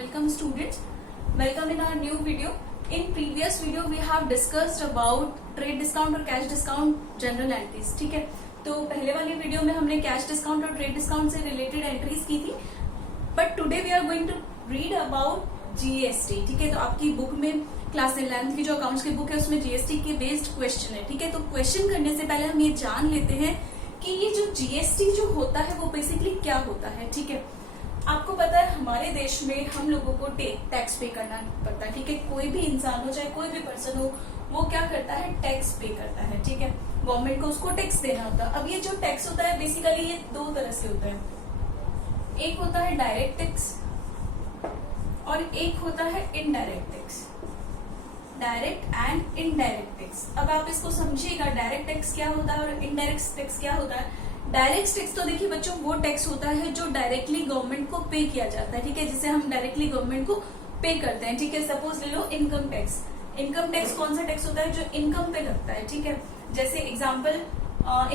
Welcome students. Welcome in our new video. In previous video we have discussed about trade discount और cash discount general entries. ठीक है, तो पहले वाली video में हमने cash discount और trade discount से related entries की थी. But today we are going to read about GST. ठीक है, तो आपकी बुक में क्लास 11th की जो अकाउंट्स की बुक है उसमें GST के बेस्ड क्वेश्चन है. ठीक है, तो क्वेश्चन करने से पहले हम ये जान लेते हैं कि ये जो GST जो होता है वो बेसिकली क्या होता है. ठीक है, आपको पता है हमारे देश में हम लोगों को टैक्स पे करना पड़ता है. ठीक है, कोई भी इंसान हो चाहे कोई भी पर्सन हो वो क्या करता है, टैक्स पे करता है. ठीक है, गवर्नमेंट को उसको टैक्स देना होता है. अब ये जो टैक्स होता है बेसिकली ये दो तरह से होता है. एक होता है डायरेक्ट टैक्स और एक होता है indirect tax. Direct and indirect tax. अब आप इसको समझिएगा, डायरेक्ट टैक्स क्या होता है और इनडायरेक्ट टैक्स क्या होता है. डायरेक्ट टैक्स तो देखिए बच्चों वो टैक्स होता है जो डायरेक्टली गवर्नमेंट को पे किया जाता है. ठीक है, जिसे हम डायरेक्टली गवर्नमेंट को पे करते हैं. ठीक है, सपोज ले low income tax. Income tax कौन सा टैक्स होता है जो इनकम पे लगता है. ठीक है, जैसे एग्जाम्पल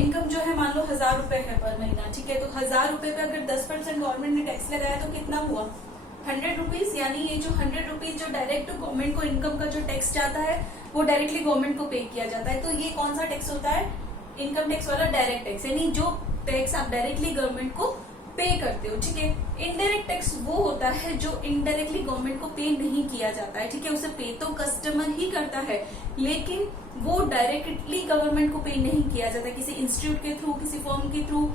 इनकम जो है मान लो 1000 रुपए है पर महीना. ठीक है, तो 1000 रुपए पे अगर 10% गवर्नमेंट ने टैक्स लगाया तो कितना हुआ, 100 रुपीज. यानी ये जो 100 रुपीज जो डायरेक्ट गवर्नमेंट को इनकम का जो टैक्स जाता है वो डायरेक्टली गवर्नमेंट को पे किया जाता है. तो ये कौन सा टैक्स होता है, इनकम टैक्स वाला डायरेक्ट टैक्स. यानी जो टैक्स आप डायरेक्टली गवर्नमेंट को पे करते हो. ठीक है, इनडायरेक्ट टैक्स वो होता है जो इनडायरेक्टली गवर्नमेंट को पे नहीं किया जाता है. ठीक है, उसे पे तो कस्टमर ही करता है लेकिन वो डायरेक्टली गवर्नमेंट को पे नहीं किया जाता, किसी इंस्टीट्यूट के थ्रू, किसी फर्म के थ्रू.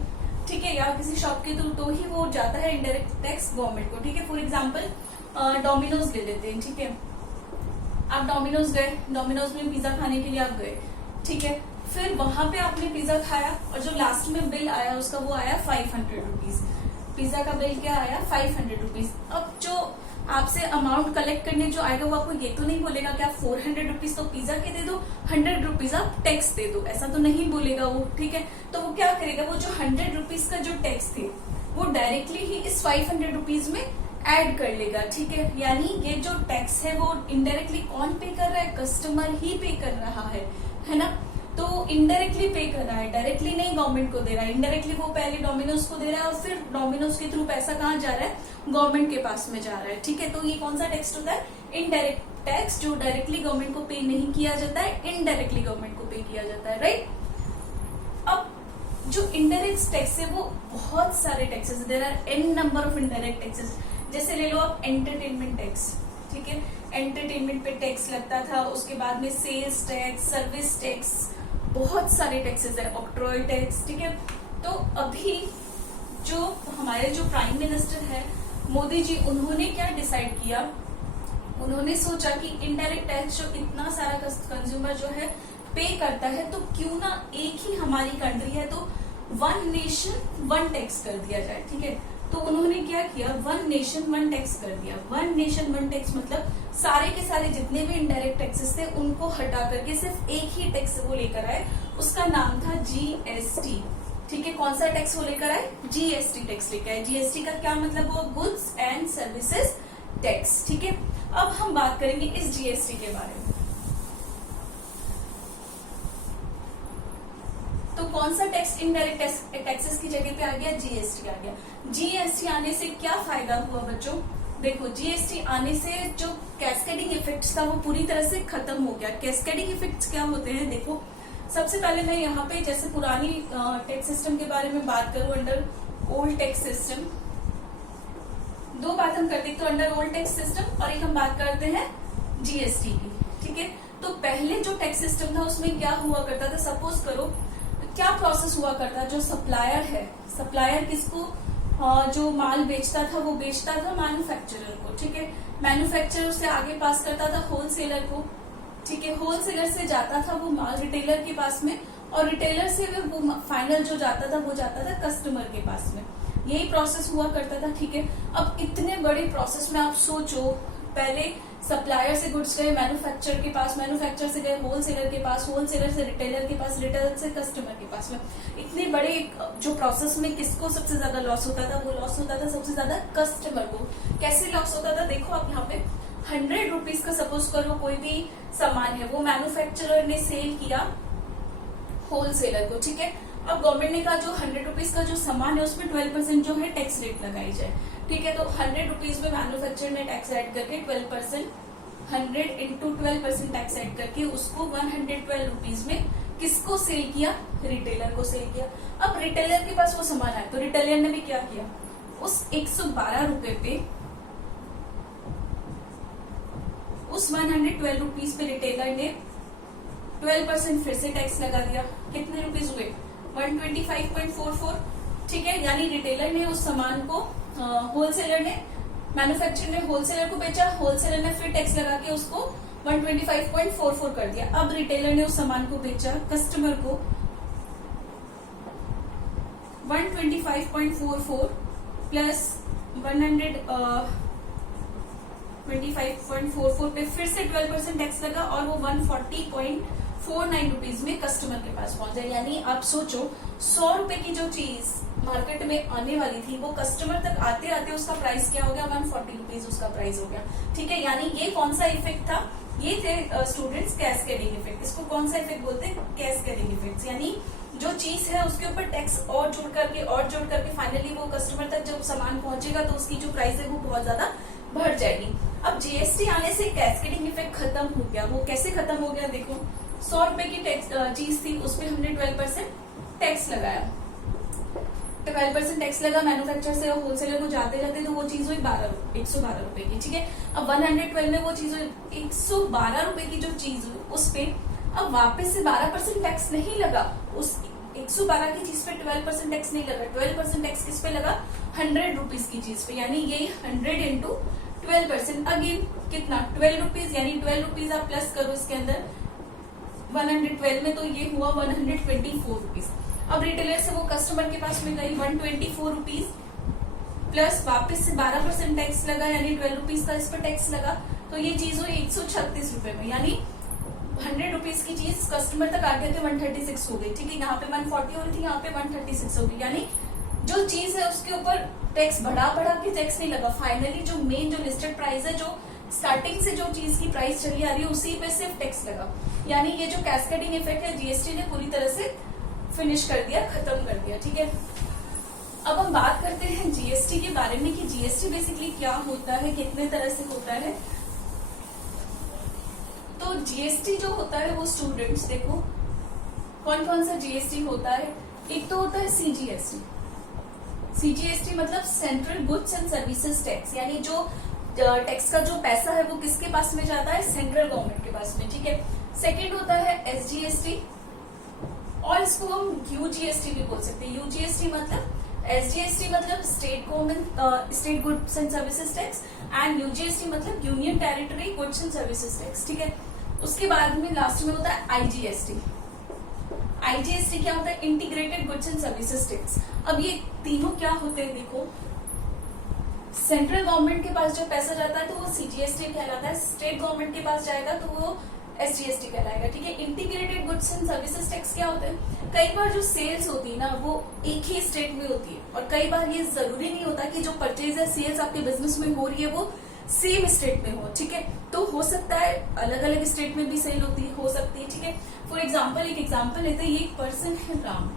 ठीक है, या किसी शॉप के थ्रू, तो ही वो जाता है इनडायरेक्ट टैक्स गवर्नमेंट को. ठीक है, फॉर एग्जाम्पल डोमिनोज ले लेते हैं. ठीक है, आप डोमिनोज गए, डोमिनोज में पिज्जा खाने के लिए आप गए. ठीक है, फिर वहां पे आपने पिज्जा खाया और जो लास्ट में बिल आया उसका वो आया 500 रुपीज. पिज्जा का बिल क्या आया, 500 रुपीज. अब जो आपसे अमाउंट कलेक्ट करने जो आएगा वो आपको ये तो नहीं बोलेगा कि आप 400 रुपीज तो पिज्जा के दे दो, 100 रुपीज आप टैक्स दे दो, ऐसा तो नहीं बोलेगा वो. ठीक है, तो वो क्या करेगा, वो जो 100 रुपीज का जो टैक्स थे वो डायरेक्टली ही इस 500 रुपीज में ऐड कर लेगा. ठीक है, यानी ये जो टैक्स है वो इनडायरेक्टली कौन पे कर रहा है, कस्टमर ही पे कर रहा है ना. तो इनडायरेक्टली पे कर रहा है, डायरेक्टली नहीं गवर्नमेंट को दे रहा है. इनडायरेक्टली वो पहले डोमिनोज को दे रहा है और फिर डोमिनोज के थ्रू पैसा कहाँ जा रहा है, गवर्नमेंट के पास में जा रहा है. ठीक है, तो ये कौन सा टैक्स होता है, इनडायरेक्ट टैक्स, जो डायरेक्टली गवर्नमेंट को पे नहीं किया जाता है, इनडायरेक्टली गवर्नमेंट को पे किया जाता है. राइट. अब जो इनडायरेक्ट टैक्स है वो बहुत सारे taxes, there are an number of indirect taxes. जैसे ले लो आप एंटरटेनमेंट टैक्स. ठीक है, एंटरटेनमेंट पे टैक्स लगता था, उसके बाद में सेल्स टैक्स, सर्विस टैक्स, बहुत सारे टैक्सेस है, ऑक्ट्रॉय टैक्स. ठीक है, तो अभी जो हमारे जो प्राइम मिनिस्टर है मोदी जी, उन्होंने क्या डिसाइड किया, उन्होंने सोचा कि इनडायरेक्ट टैक्स जो इतना सारा कंज्यूमर जो है पे करता है तो क्यों ना एक ही हमारी कंट्री है तो वन नेशन वन टैक्स कर दिया जाए. ठीक है, तो उन्होंने क्या किया, वन नेशन वन टैक्स कर दिया. वन नेशन वन टैक्स मतलब सारे के सारे जितने भी इनडायरेक्ट टैक्सेस थे उनको हटा करके सिर्फ एक ही टैक्स वो लेकर आए, उसका नाम था GST. ठीक है, कौन सा टैक्स वो लेकर आए, GST टैक्स लेकर आए. GST का क्या मतलब हुआ, गुड्स एंड सर्विसेज टैक्स. ठीक है, अब हम बात करेंगे इस GST के बारे में. तो कौन सा टैक्स इनडायरेक्ट टैक्सेस की जगह पे आ गया, GST आ गया. GST आने से क्या फायदा हुआ बच्चों, देखो GST आने से जो कैस्केडिंग इफेक्ट्स था वो पूरी तरह से खत्म हो गया. कैस्केडिंग इफेक्ट्स क्या होते हैं, देखो सबसे पहले मैं यहाँ पे जैसे पुरानी टैक्स सिस्टम के बारे में बात करूं, अंडर ओल्ड टैक्स सिस्टम, दो बात हम करते हैं, तो अंडर ओल्ड टैक्स सिस्टम और एक हम बात करते हैं GST की. ठीक है, तो पहले जो टैक्स सिस्टम था उसमें क्या हुआ करता था, सपोज करो क्या प्रोसेस हुआ करता, जो सप्लायर है, सप्लायर किसको, जो माल बेचता था वो बेचता था मैन्युफैक्चरर को. ठीक है, मैन्युफैक्चरर से आगे पास करता था होलसेलर को. ठीक है, होलसेलर से जाता था वो माल रिटेलर के पास में और रिटेलर से वो फाइनल जो जाता था वो जाता था कस्टमर के पास में. यही प्रोसेस हुआ करता था. ठीक है, अब इतने बड़े प्रोसेस में आप सोचो, पहले सप्लायर से गुड्स गए मैन्युफैक्चरर के पास, मैन्युफैक्चरर से गए होलसेलर के पास, होलसेलर से रिटेलर के पास, रिटेलर से कस्टमर के पास में. इतने बड़े जो प्रोसेस में किसको सबसे ज्यादा लॉस होता था, वो लॉस होता था सबसे ज्यादा कस्टमर को. कैसे लॉस होता था, देखो आप यहाँ पे 100 रुपीज का सपोज करो कोई भी सामान है, वो मैन्युफैक्चरर ने सेल किया होलसेलर को. ठीक है, अब गवर्नमेंट ने कहा जो 100 रुपीज का जो सामान है उसमें 12% जो है टैक्स रेट लगाई जाए, ठीक है। तो 100 रुपीज में मैन्युफैक्चरर ने टैक्स ऐड करके 12%, 100 इंटू 12% टैक्स ऐड करके उसको 112 रुपीज में किसको सेल किया, रिटेलर को सेल किया। अब रिटेलर के पास वो सामान आया तो रिटेलर ने भी क्या किया, उस 112 रुपए पे, उस 112 रुपीज पे रिटेलर ने 12% फिर से टैक्स लगा दिया। कितने रुपीज हुए, 125.44, ठीक है। यानी रिटेलर ने उस सामान को होलसेलर ने, मैन्युफैक्चरर ने होलसेलर को बेचा, होलसेलर ने फिर टैक्स लगा के उसको 125.44 कर दिया। अब रिटेलर ने उस सामान को बेचा कस्टमर को 125.44 प्लस 125.44 पे फिर से 12% टैक्स लगा और वो 140.49 रुपीज में कस्टमर के पास पहुंचा। यानी आप सोचो 100 रुपए की जो चीज मार्केट में आने वाली थी वो कस्टमर तक आते आते उसका प्राइस क्या हो गया, 140 रुपीज उसका प्राइस हो गया, ठीक है। यानी ये कौन सा इफेक्ट था, ये थे स्टूडेंट्स कैस्केडिंग इफेक्ट। इसको कौन सा इफेक्ट बोलते हैं, कैस्केडिंग इफेक्ट। यानी जो चीज है उसके ऊपर टैक्स और जोड़ करके फाइनली वो कस्टमर तक जब सामान पहुंचेगा तो उसकी जो प्राइस है वो बहुत ज्यादा बढ़ जाएगी। अब जीएसटी आने से कैस्केडिंग इफेक्ट खत्म हो गया। वो कैसे खत्म हो गया, देखो 100 रुपए की चीज थी, उसपे हमने 12% टैक्स लगाया, 12% टैक्स लगा मैन्युफैक्चरर से और होलसेलर को जाते जाते तो वो चीज हुई 112 रुपए की, ठीक है। अब 112 में वो चीज हुई 112 रुपए की जो चीज हुई उस पे अब वापस से 12% टैक्स नहीं लगा, उस 112 की चीज पे 12% टैक्स नहीं लगा। 12% टैक्स किस पे लगा, 100 रुपीज की चीज पे। यानी ये 100 इंटू 12% अगेन कितना, 12 रुपीज। यानी 12 रुपीज आप प्लस करो इसके अंदर 112 में तो ये हुआ 124 रुपीज। अब रिटेलर से वो कस्टमर के पास में गई 124 रुपीज प्लस वापस से 12% टैक्स लगा, यानी 12 रुपीज का इस पर टैक्स लगा तो ये चीज हुई 136 रुपए में। यानी 100 रुपीज की चीज कस्टमर तक आगे थे 136 हो गई, ठीक है। यहाँ पे 140 हो रही थी, यहाँ पे 136 हो गई। यानी जो चीज है उसके ऊपर टैक्स बढ़ा के टैक्स नहीं लगा। फाइनली जो मेन जो लिस्टेड प्राइस है, जो स्टार्टिंग से जो चीज की प्राइस चली आ रही है उसी पे सिर्फ टैक्स लगा। यानी ये जो कैस्केडिंग इफेक्ट है जीएसटी ने पूरी तरह से फिनिश कर दिया, खत्म कर दिया, ठीक है। अब हम बात करते हैं जीएसटी के बारे में कि जीएसटी बेसिकली क्या होता है, कितने तरह से होता है। तो जीएसटी जो होता है वो स्टूडेंट्स देखो कौन कौन सा जीएसटी होता है। एक तो होता है सीजीएसटी। सीजीएसटी मतलब central goods and services tax, यानी जो टैक्स का जो पैसा है वो किसके पास में जाता है, सेंट्रल गवर्नमेंट के पास में, ठीक है। सेकेंड होता है एसजीएसटी और इसको हम यूजीएसटी भी बोल सकते हैं। यूजीएसटी मतलब, एसजीएसटी मतलब state government state goods and services tax and UGST मतलब union territory goods and services tax, ठीक है। उसके बाद में लास्ट में होता है आईजीएसटी। आईजीएसटी क्या होता है, integrated goods and services tax. अब ये तीनों क्या होते हैं, देखो सेंट्रल गवर्नमेंट के पास जब पैसा जाता है तो वो सीजीएसटी कहलाता है, स्टेट गवर्नमेंट के पास जाएगा तो वो एसजीएसटी कहलाएगा, ठीक है। Integrated goods and services tax क्या होता है, कई बार जो सेल्स होती है ना वो एक ही स्टेट में होती है और कई बार ये जरूरी नहीं होता कि जो परचेज है, सेल्स आपके बिजनेस में हो रही है वो सेम स्टेट में हो, ठीक है। तो हो सकता है अलग अलग स्टेट में भी सेल होती हो सकती है, ठीक है। फॉर एग्जाम्पल एक एग्जाम्पल लेते हैं, ये एक पर्सन है राम,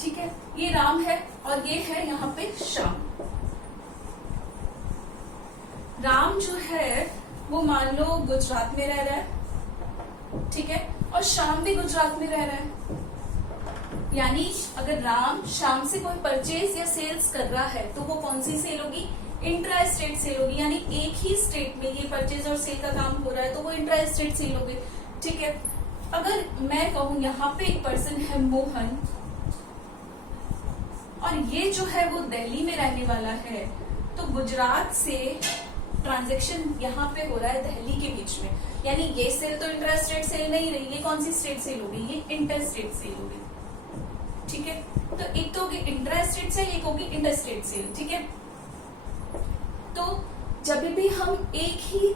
ठीक है, ये राम है और ये है यहाँ पे श्याम। राम जो है वो मान लो गुजरात में रह रहा है, ठीक है, और श्याम भी गुजरात में रह रहा है। यानी अगर राम श्याम से कोई परचेज या सेल्स कर रहा है तो वो कौन सी सेल होगी, इंट्रा स्टेट सेल होगी। यानी एक ही स्टेट में ये परचेज और सेल का काम हो रहा है तो वो इंट्रा स्टेट सेल होगी, ठीक है। अगर मैं कहूं यहाँ पे एक पर्सन है मोहन और ये जो है वो दिल्ली में रहने वाला है, तो गुजरात से ट्रांजैक्शन यहाँ पे हो रहा है दिल्ली के बीच में, यानी ये सेल तो इंटर स्टेट सेल नहीं रही, ये कौन सी स्टेट सेल होगी, ये इंटर स्टेट सेल होगी, ठीक है। तो एक तो होगी इंटर स्टेट सेल, एक होगी इंटर स्टेट सेल, ठीक है। तो जब भी हम एक ही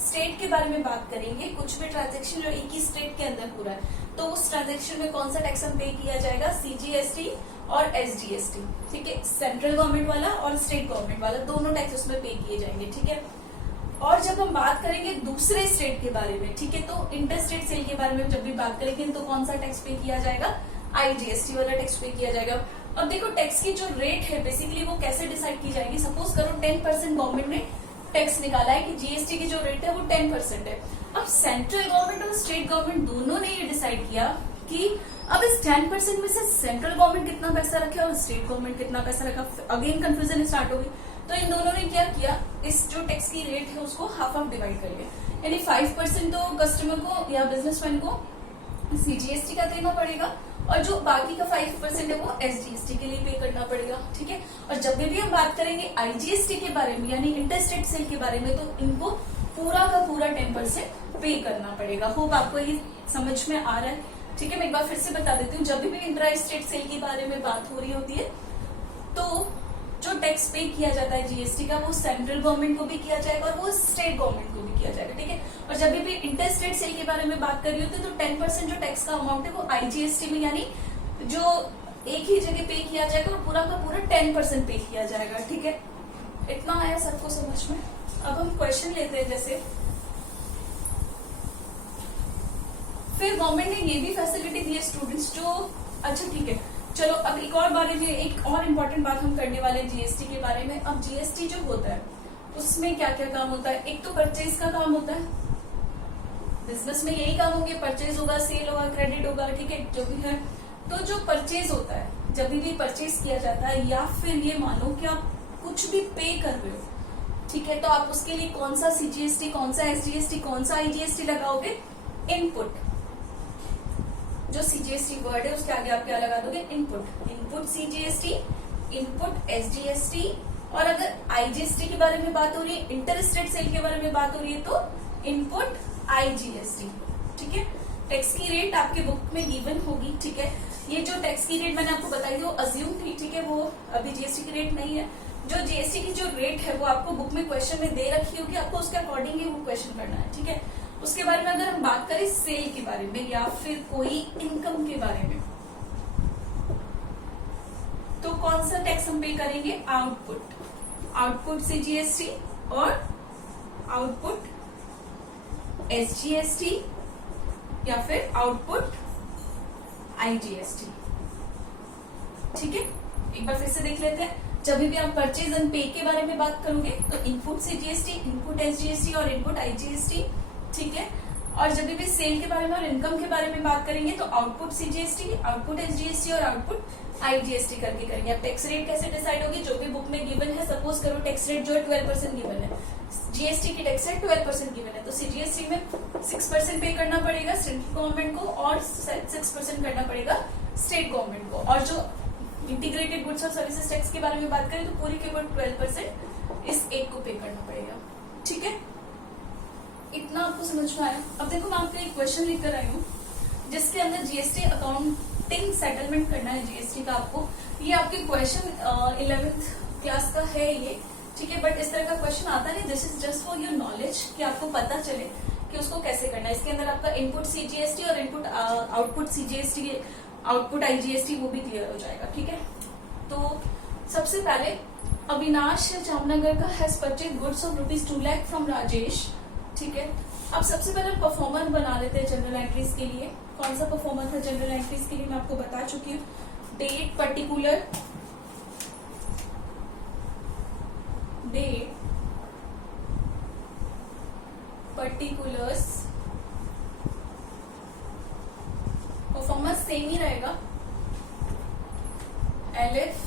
स्टेट के बारे में बात करेंगे, कुछ भी ट्रांजैक्शन जो एक ही स्टेट के अंदर हो रहा है तो उस ट्रांजैक्शन में कौन सा टैक्स हम पे किया जाएगा, सीजीएसटी और एसजीएसटी, ठीक है। सेंट्रल गवर्नमेंट वाला और स्टेट गवर्नमेंट वाला दोनों टैक्स उसमें पे किए जाएंगे, ठीक है। और जब हम बात करेंगे दूसरे स्टेट के बारे में, ठीक है, तो इंटर स्टेट सेल के बारे में जब भी बात करेंगे तो कौन सा टैक्स पे किया जाएगा, IGST वाला टैक्स पे किया जाएगा। अब देखो टैक्स की जो रेट है बेसिकली वो कैसे डिसाइड की जाएगी। सपोज करो 10% गवर्नमेंट ने टैक्स निकाला है कि जीएसटी की जो रेट है वो 10% है। अब सेंट्रल गवर्नमेंट और स्टेट गवर्नमेंट दोनों ने ये डिसाइड किया कि अब इस 10% में से सेंट्रल गवर्नमेंट कितना पैसा रखे और स्टेट गवर्नमेंट कितना पैसा रखा। अगेन कंफ्यूजन स्टार्ट हो गई। तो इन दोनों ने क्या किया, इस जो टैक्स की रेट है उसको हाफ हाफ डिवाइड कर लिया, यानी 5% तो कस्टमर को या बिजनेसमैन को सीजीएसटी का देना पड़ेगा और जो बाकी का 5% है वो एसजीएसटी के लिए पे करना पड़ेगा। ठीक है। और जब भी हम बात करेंगे आईजीएसटी के बारे में यानी इंटरस्टेट सेल के बारे में, तो इनको पूरा का पूरा 10% पे करना पड़ेगा। होप आपको ये समझ में आ रहा है। ठीक है, मैं एक बार फिर से बता देती हूँ। जब भी इंट्रा स्टेट सेल के बारे में बात हो रही होती है तो जो टैक्स पे किया जाता है जीएसटी का वो सेंट्रल गवर्नमेंट को भी किया जाएगा और वो स्टेट गवर्नमेंट को भी किया जाएगा। ठीक है। और जब भी इंटर स्टेट सेल के बारे में बात कर रही होती है तो 10% जो टैक्स का अमाउंट है वो आईजीएसटी में यानी जो एक ही जगह पे किया जाएगा और पूरा का पूरा 10% पे किया जाएगा। ठीक है, इतना आया सबको समझ में। अब हम क्वेश्चन लेते हैं। जैसे फिर गवर्नमेंट ने ये भी फैसिलिटी दी है स्टूडेंट्स जो, अच्छा ठीक है चलो अब एक और बारे में एक और इम्पोर्टेंट बात हम करने वाले हैं जीएसटी के बारे में। अब जीएसटी जो होता है उसमें क्या क्या काम होता है। एक तो परचेज का काम होता है, बिजनेस में यही काम होंगे, परचेज होगा, सेल होगा, क्रेडिट होगा। ठीक है, जो भी है। तो जो परचेज होता है, जब भी परचेज किया जाता है या फिर ये मानो कि आप कुछ भी पे कर रहे हो, ठीक है, तो आप उसके लिए कौन सा सीजीएसटी, कौन सा एसजीएसटी, कौन सा आईजीएसटी लगाओगे। इनपुट, जो सीजीएसटी वर्ड है उसके आगे आप क्या लगा दोगे, input. Input CGST, input SGST. और अगर आईजीएसटी के बारे में बात हो रही है, इंटर स्टेट सेल के बारे में बात हो रही है, तो इनपुट आईजीएसटी। ठीक है, टैक्स की रेट आपके बुक में गिवन होगी। ठीक है, ये जो टैक्स की रेट मैंने आपको बताई थी वो अज्यूम थी। ठीक है, वो अभी जीएसटी की रेट नहीं है। जो जीएसटी की जो रेट है वो आपको बुक में क्वेश्चन में दे रखी होगी, आपको उसके अकॉर्डिंग ही वो क्वेश्चन करना है। ठीक है, उसके बारे में अगर हम बात करें सेल के बारे में या फिर कोई इनकम के बारे में, तो कौन सा टैक्स हम पे करेंगे, आउटपुट। आउटपुट से जीएसटी और आउटपुट एसजीएसटी या फिर आउटपुट आईजीएसटी। ठीक है, एक बार फिर से देख लेते हैं। जब भी आप परचेज एंड पे के बारे में बात करोगे तो इनपुट से जीएसटी, इनपुट एसजीएसटी और इनपुट आईजीएसटी। ठीक है, और जब भी सेल के बारे में और इनकम के बारे में बात करेंगे तो आउटपुट सीजीएसटी, आउटपुट एसजीएसटी और आउटपुट आईजीएसटी करके करेंगे। अब टैक्स रेट कैसे डिसाइड होगी, जो भी बुक में गिवन है। सपोज करो टैक्स रेट जो है 12% गिवन है, जीएसटी की टैक्स रेट 12% गिवन है, तो सीजीएसटी में 6% पे करना पड़ेगा सेंट्रल गवर्नमेंट को और 6% करना पड़ेगा स्टेट गवर्नमेंट को। और जो इंटीग्रेटेड गुड्स और सर्विसेज टैक्स के बारे में बात करें तो पूरी के ऊपर 12% इस एक को पे करना पड़ेगा। ठीक है, इतना आपको समझ में आया। अब देखो मैं आपको एक क्वेश्चन लेकर आई हूँ जिसके अंदर जीएसटी अकाउंटिंग सेटलमेंट करना है जीएसटी का आपको। ये आपके क्वेश्चन 11th क्लास का है ये। ठीक है, बट इस तरह का क्वेश्चन आता नहीं। This is just for your knowledge कि आपको पता चले कि उसको कैसे करना है। इसके अंदर आपका इनपुट सीजीएसटी और input output CGST, output IGST वो भी क्लियर हो जाएगा। ठीक है, तो सबसे पहले अविनाश जामनगर का has purchase goods of ₹2 lakh from Rajesh. ठीक है, अब सबसे पहले परफॉर्मर बना लेते हैं जनरल एंट्रीज के लिए। कौन सा परफॉर्मर था जनरल एंट्रीज के लिए मैं आपको बता चुकी हूँ। Date particular, date particulars, proforma same ही रहेगा। एलिफ,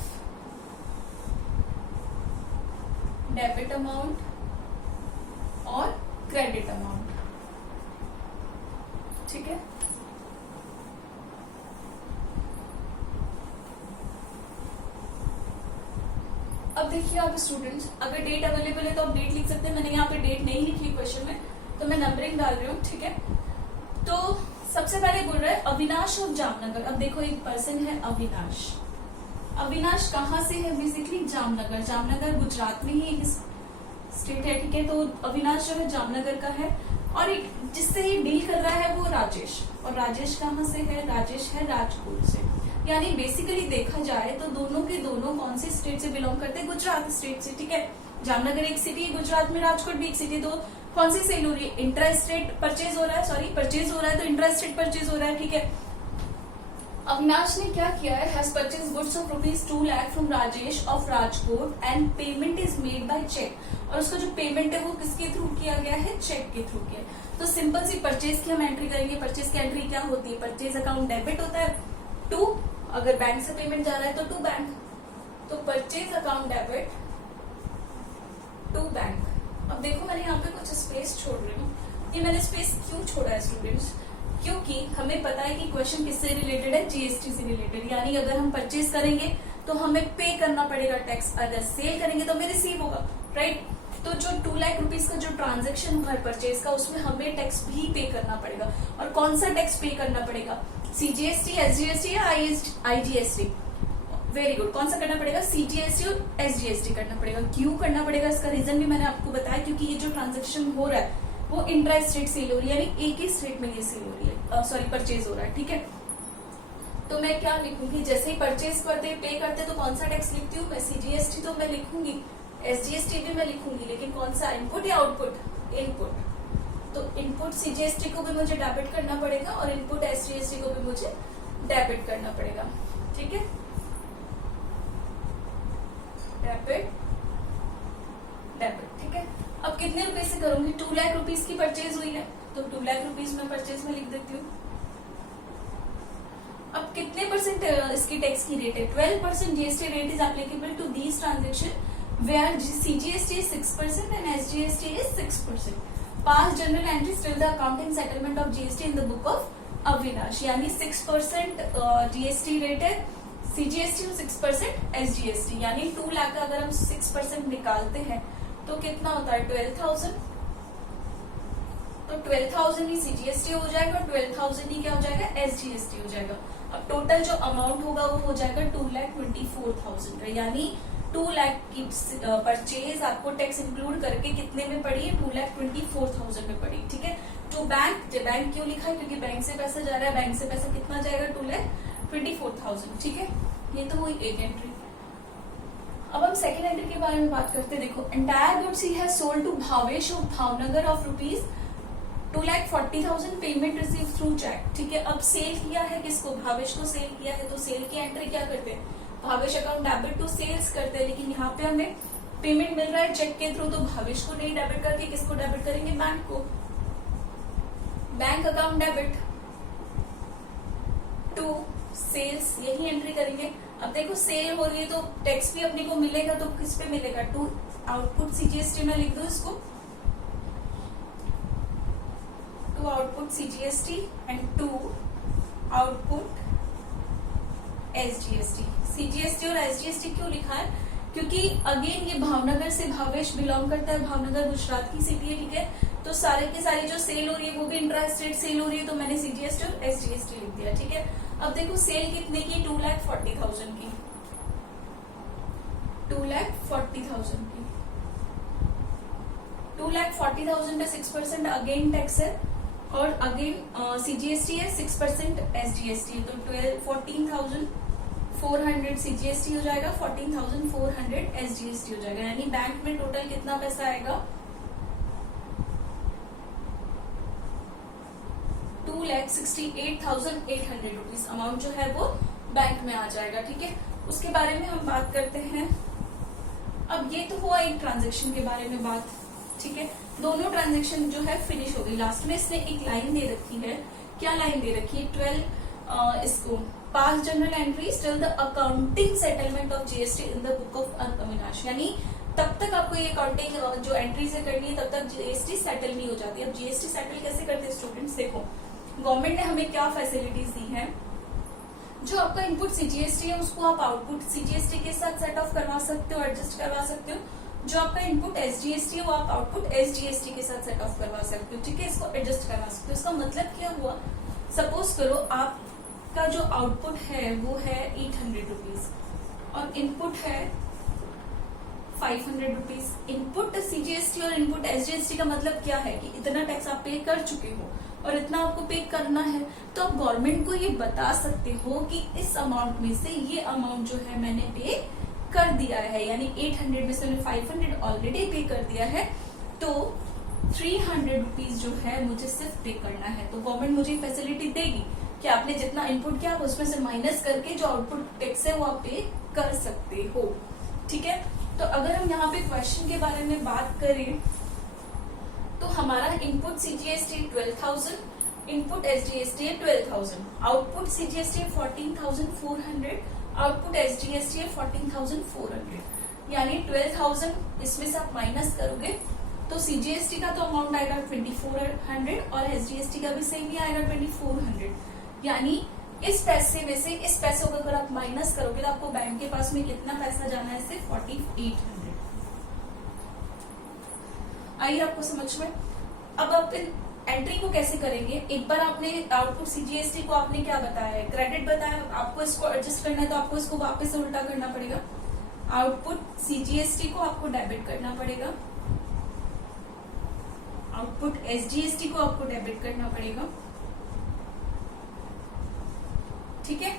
डेबिट अमाउंट और क्रेडिट अमाउंट। ठीक है, अब देखिए आप स्टूडेंट्स, अगर डेट अवेलेबल है तो आप डेट लिख सकते हैं। मैंने यहाँ पे डेट नहीं लिखी क्वेश्चन में, तो मैं नंबरिंग डाल रही हूँ। ठीक है, तो सबसे पहले बोल रहा है अविनाश ऑफ जामनगर। अब देखो एक पर्सन है अविनाश। अविनाश कहाँ से है, बेसिकली जामनगर। जामनगर गुजरात में ही एक स्टेट है। ठीक है, तो अविनाश जो है जामनगर का है और जिससे ही डील कर रहा है वो राजेश। और राजेश कहाँ से है, राजेश है राजकोट से। यानी बेसिकली देखा जाए तो दोनों के दोनों कौन सी स्टेट से बिलोंग करते हैं, गुजरात स्टेट से। ठीक है, जामनगर एक सिटी है गुजरात में, राजकोट भी एक सिटी। तो कौन सी सेल हो रही है, इंट्रा स्टेट परचेज हो रहा है, सॉरी परचेज हो रहा है तो इंट्रा स्टेट परचेज हो रहा है। ठीक है, अविनाश ने क्या किया है, has purchase goods of ₹2 lakh from Rajesh of Rajkot and payment is made by cheque, और उसका जो पेमेंट है वो किसके थ्रू किया गया है, चेक के थ्रू किया। तो सिंपल सी परचेज की हम एंट्री करेंगे। परचेज की एंट्री क्या होती है, परचेज अकाउंट डेबिट होता है टू, अगर बैंक से पेमेंट जा रहा है तो टू बैंक, तो purchase account debit to bank. अब देखो मैंने यहाँ पे कुछ स्पेस छोड़ रही हूँ, ये मैंने स्पेस क्यों छोड़ा है स्टूडेंट्स, क्योंकि हमें पता है कि क्वेश्चन किससे रिलेटेड है, जीएसटी से रिलेटेड, यानी अगर हम परचेज करेंगे तो हमें पे करना पड़ेगा टैक्स, अगर सेल करेंगे तो हमें रिसीव होगा, राइट। तो जो 2 लाख रुपीज का जो ट्रांजेक्शन हुआ है परचेज का, उसमें हमें टैक्स भी पे करना पड़ेगा। और कौन सा टैक्स पे करना पड़ेगा, सीजीएसटी, एसजीएसटी या आईजीएसटी, वेरी गुड, कौन सा करना पड़ेगा, सीजीएसटी और एसजीएसटी करना पड़ेगा। क्यों करना पड़ेगा, इसका रीजन भी मैंने आपको बताया, क्योंकि ये जो ट्रांजेक्शन हो रहा है वो इंट्रा स्टेट सेल हो रही है, यानी एक ही स्टेट में ये सेल हो रही है, सॉरी परचेज हो रहा है, ठीक है। तो मैं क्या लिखूंगी, जैसे ही परचेज करते पे करते तो कौन सा टैक्स लिखती हूँ मैं, सीजीएसटी तो मैं लिखूंगी, एसजीएसटी भी मैं लिखूंगी, लेकिन कौन सा, इनपुट या आउटपुट, इनपुट। तो इनपुट सीजीएसटी को भी मुझे डेबिट करना पड़ेगा और इनपुट एसजीएसटी को भी मुझे डेबिट करना पड़ेगा, ठीक है, डेबिट डेबिट, ठीक है। अब कितने रुपए से करूंगी, 2 लाख रुपीज की परचेज हुई है, तो 2 लाख रुपीज में परचेज में लिख देती हूँ। अब कितने परसेंट इसकी टैक्स की रेट है, 12% GST rate is applicable to these transaction where CGST is 6% and SGST is 6%. Past journal entries till the accounting settlement of GST in the book of Avinash, यानी 6% जीएसटी रेट है, CGST 6% SGST, यानी 2 लाख का अगर हम 6% निकालते हैं तो कितना होता है, 12,000। तो 12,000 ही सीजीएसटी हो जाएगा, 12,000 ही क्या हो जाएगा, एसजीएसटी हो जाएगा। अब टोटल जो अमाउंट होगा वो हो जाएगा 2,24,000, यानी 2 लाख की परचेज आपको टैक्स इंक्लूड करके कितने में पड़ी है, 2,24,000 में पड़ी, ठीक है। टू बैंक, बैंक क्यों लिखा है, क्योंकि बैंक से पैसा जा रहा है, बैंक से पैसा कितना जाएगा, 2,24,000, ठीक है। ये तो हुई एक एंट्री। अब हम सेकेंड एंट्री के बारे में बात करते हैं। देखो, entire goods he has sold to Bhavesh of Bhavnagar of ₹2,40,000 payment receive through cheque, ठीक है। अब सेल किया है किसको, भावेश को सेल किया है, तो सेल की एंट्री क्या करते हैं, Bhavesh account debit to sales करते हैं, लेकिन यहाँ पे हमें पेमेंट मिल रहा है चेक के थ्रू, तो भावेश को नहीं डेबिट करके किसको डेबिट करेंगे, बैंक को, bank account debit to sales, यही एंट्री करेंगे। अब देखो सेल हो रही है तो टैक्स भी अपने को मिलेगा, तो किस पे मिलेगा, टू आउटपुट सीजीएसटी में लिख दो इसको, to output CGST and to output SGST. CGST और एसजीएसटी क्यों लिखा है, क्योंकि अगेन ये भावनगर से भावेश बिलोंग करता है, भावनगर गुजरात की सिटी है, ठीक है। तो सारे की सारी जो सेल हो रही है वो भी इंट्रा स्टेट सेल हो रही है, तो मैंने सीजीएसटी और एसजीएसटी लिख दिया, ठीक है। अब देखो सेल कितने की, 2,40,000 की, 2,40,000 की, 2,40,000 पे 6% अगेन टैक्स है, और अगेन सीजीएसटी है 6% एसजीएसटी, तो 14,400 सीजीएसटी हो जाएगा, 14,400 एसजीएसटी हो जाएगा, यानी बैंक में टोटल कितना पैसा आएगा, 2,68,800 रुपीज अमाउंट जो है वो बैंक में आ जाएगा, ठीक है। उसके बारे में हम बात करते हैं। अब ये तो हुआ एक ट्रांजेक्शन के बारे में बात, ठीक है। दोनों ट्रांजेक्शन जो है फिनिश हो गई। लास्ट में इसने एक लाइन दे रखी है, क्या लाइन दे रखी है, 12 इसको pass journal entries till the accounting settlement of GST in the book of Avinash, यानी तब तक आपको ये अकाउंटिंग जो एंट्री से करनी है तब तक जीएसटी सेटल नहीं हो जाती। अब जीएसटी सेटल कैसे करते हैं स्टूडेंट्स, देखो गवर्नमेंट ने हमें क्या फैसिलिटीज दी है, जो आपका इनपुट सीजीएसटी है उसको आप आउटपुट सीजीएसटी के साथ सेट ऑफ करवा सकते हो, एडजस्ट करवा सकते हो। जो आपका इनपुट एसजीएसटी है वो आप आउटपुट एसजीएसटी के साथ सेट ऑफ करवा सकते हो, ठीक है। इसको एडजस्ट करवा सकते हो। इसका मतलब क्या हुआ, सपोज करो आपका जो आउटपुट है वो है 800 रुपीज और इनपुट है 500 रुपीज। इनपुट सीजीएसटी और इनपुट एसजीएसटी का मतलब क्या है कि इतना टैक्स आप पे कर चुके हो और इतना आपको पे करना है, तो आप गवर्नमेंट को ये बता सकते हो कि इस अमाउंट में से ये अमाउंट जो है मैंने पे कर दिया है, यानी 800 में से मैंने 500 ऑलरेडी पे कर दिया है, तो 300 रुपीज जो है मुझे सिर्फ पे करना है। तो गवर्नमेंट मुझे फैसिलिटी देगी कि कि आपने जितना इनपुट किया उसमें से माइनस करके जो आउटपुट टैक्स है वो आप पे कर सकते हो। ठीक है, तो अगर हम यहाँ पे क्वेश्चन के बारे में बात करें तो हमारा इनपुट सीजीएसटी 12,000, इनपुट एसजीएसटी है 12,000, आउटपुट सीजीएसटी है 14,400, आउटपुट एसजीएसटी है 14,400, यानी 12,000 इसमें से आप माइनस करोगे तो सीजीएसटी का तो अमाउंट आएगा 2,400 और एसजीएसटी का भी सेम ही आएगा 2,400, यानी इस पैसे में से इस पैसे को अगर आप माइनस करोगे तो आपको बैंक के पास में कितना पैसा जाना है, सिर्फ 4,800। आइए आपको समझ में। अब आप इन एंट्री को कैसे करेंगे, एक बार आपने आउटपुट सीजीएसटी को आपने क्या बताया है, क्रेडिट बताया, आपको इसको एडजस्ट करना है तो आपको इसको वापस से उल्टा करना पड़ेगा। आउटपुट सीजीएसटी को आपको डेबिट करना पड़ेगा, आउटपुट एसजीएसटी को आपको डेबिट करना पड़ेगा। ठीक है,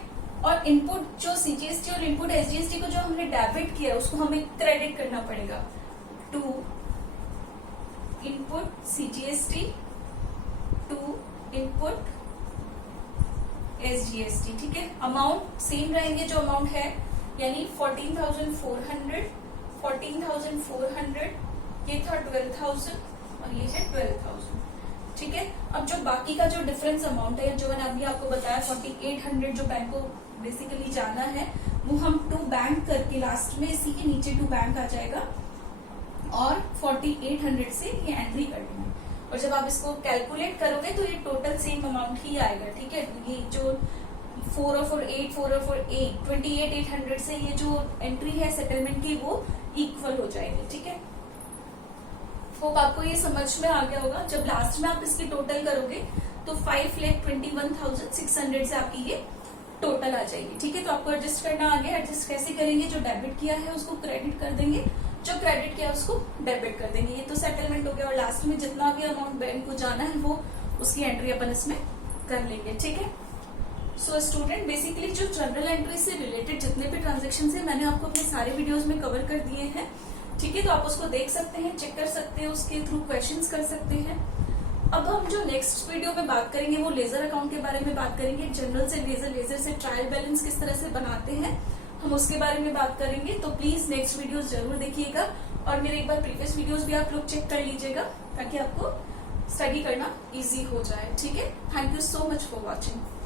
और इनपुट जो सीजीएसटी और इनपुट एसजीएसटी को जो हमने डेबिट किया उसको हमें क्रेडिट करना पड़ेगा to input CGST to input SGST. ठीक है, अमाउंट सेम रहेंगे जो अमाउंट है, यानी 14,400, 14,400, ये था 12,000 और ये है 12,000। ठीक है, अब जो बाकी का जो डिफरेंस अमाउंट है जो मैंने अभी आपको बताया 4,800 जो बैंक को बेसिकली जाना है वो हम टू बैंक करके लास्ट में इसी के नीचे टू बैंक आ जाएगा और 4,800 से ये एंट्री कर देंगे। और जब आप इसको कैलकुलेट करोगे तो ये टोटल सेम अमाउंट ही आएगा। ठीक है, ये जो 4,4,8, 4,4,8, 28,800 से ये जो एंट्री है सेटलमेंट की वो इक्वल हो जाएगी। ठीक है, होप आपको ये समझ में आ गया होगा। जब लास्ट में आप इसकी टोटल करोगे तो 5,21,600 से आपकी ये टोटल आ जाएगी। ठीक है, तो आपको एडजस्ट करना आगे। एडजस्ट कैसे करेंगे, जो डेबिट किया है उसको क्रेडिट कर देंगे, जो क्रेडिट किया उसको डेबिट कर देंगे। ये तो सेटलमेंट हो गया और लास्ट में जितना भी अमाउंट बैंक को जाना है वो उसकी एंट्री अपन इसमें कर लेंगे। ठीक है, सो स्टूडेंट बेसिकली जो जनरल एंट्री से रिलेटेड जितने भी ट्रांजेक्शन है मैंने आपको अपने सारे वीडियोज में कवर कर दिए हैं। ठीक है, तो आप उसको देख सकते हैं, चेक कर सकते हैं, उसके थ्रू क्वेश्चंस कर सकते हैं। अब हम जो नेक्स्ट वीडियो में बात करेंगे वो लेजर अकाउंट के बारे में बात करेंगे। जनरल से लेजर, लेजर से ट्रायल बैलेंस किस तरह से बनाते हैं हम उसके बारे में बात करेंगे। तो प्लीज नेक्स्ट वीडियोस जरूर देखिएगा और मेरे एक बार प्रीवियस वीडियोस भी आप लोग चेक कर लीजिएगा ताकि आपको स्टडी करना इजी हो जाए। ठीक है, thank you so much for watching.